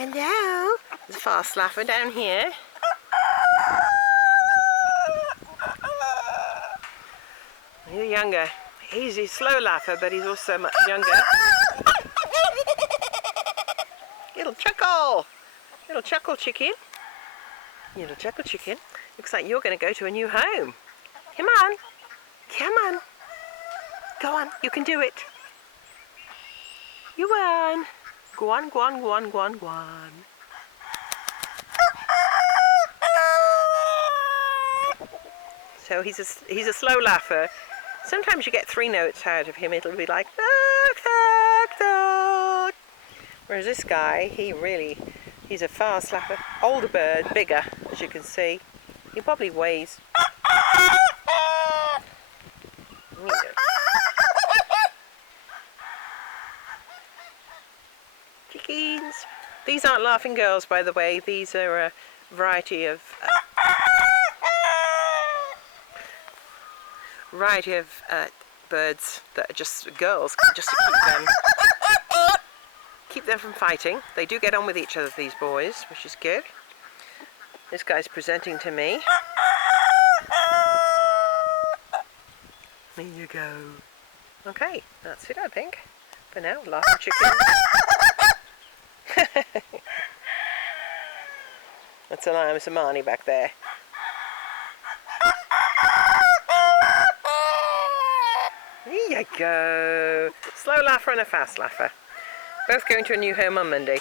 Hello. There's a fast laugher down here. He's younger. He's a slow laugher, but he's also much younger. Little chuckle. Little chuckle chicken. Little chuckle chicken. Looks like you're going to go to a new home. Come on. Come on. Go on. You can do it. You won. Go on, go on, go on, go on, go on. So he's a slow laugher. Sometimes you get 3 notes out of him. It'll be like, whereas this guy, he's a fast laugher. Older bird, bigger, as you can see. He probably weighs. Chickens. These aren't laughing girls, by the way. These are a variety of birds that are just girls, just to keep them from fighting. They do get on with each other, these boys, which is good. This guy's presenting to me. There you go. Okay, that's it, I think. For now, laughing chicken. That's an 𝗵𝗂𝗵𝗶𝗰𝗵𝗶𝗀𝗵 back there. There you go. Slow laugher and a fast laugher. Both going to a new home on Monday.